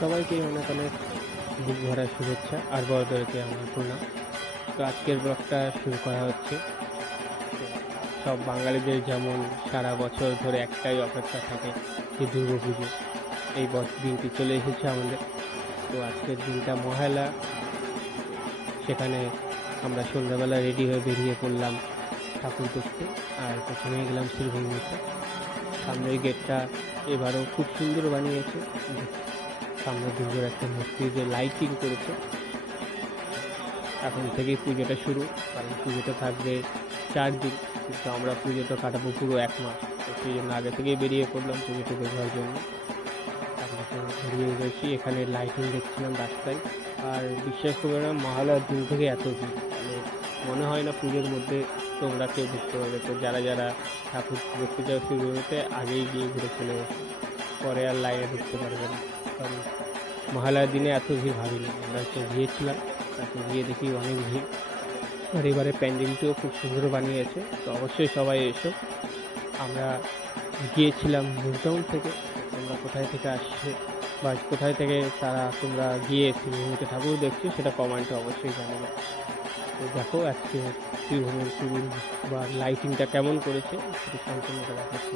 সবাইকেই অনেক অনেক বুক ভরা শুভেচ্ছা আর বড়দেরকে আমার প্রণাম। তো আজকের ব্লগটা শুরু করা হচ্ছে। তো সব বাঙালিদের যেমন সারা বছর ধরে একটাই অপেক্ষা থাকে যে দুর্গাপুজো, এই দিনটি চলে এসেছে আমাদের। তো আজকের দিনটা মহালয়া, সেখানে আমরা সন্ধ্যাবেলা রেডি হয়ে বেরিয়ে পড়লাম ঠাকুর দেখতে। আর প্রথমেই গেলাম শ্রীভূমিতে। সামনের গেটটা এবারও খুব সুন্দর বানিয়েছে। সামনে দুর্গার একটা মূর্তি যে লাইটিং করেছে। এখন থেকেই পুজোটা শুরু, কারণ পুজোটা থাকবে 4 দিন, কিন্তু আমরা পুজোটা কাটাবো পুরো 1 মাস। তো সেই জন্য আগে থেকেই বেরিয়ে পড়লাম পুজোটা দেখার জন্য। আমরা তো বেরিয়ে গেছি, এখানে লাইটিং দেখছিলাম রাস্তায়। আর বিশ্বাস করবে না, মহালয়ার দিন থেকে এত ভিড়, মানে মনে হয় না পুজোর মধ্যে তোমরা কেউ ঢুকতে পারবে। তো যারা যারা ঠাকুর দেখতে যাও শুরু হতে আগেই গিয়ে ঘুরে চলে গেছে, পরে আর লাইনে ঢুকতে পারবে না। কারণ মহালয়ার দিনে এত ভিড় ভাবিনি। আমরা তো গিয়েছিলাম, তাকে গিয়ে দেখি অনেক ভিড়। আর এবারে প্যান্ডেলটিও খুব সুন্দর বানিয়েছে, তো অবশ্যই সবাই এসো। আমরা গিয়েছিলাম নিউটাউন থেকে। তোমরা কোথায় থেকে আসছে বা কোথায় থেকে তোমরা গিয়ে শ্রীভূমিতে ঠাকুর দেখছো সেটা কমেন্টে অবশ্যই জানাবে। তো দেখো আজকে শ্রীভূমির শুরু বা লাইটিংটা কেমন করেছে সেটা সম্পূর্ণটা দেখাচ্ছি।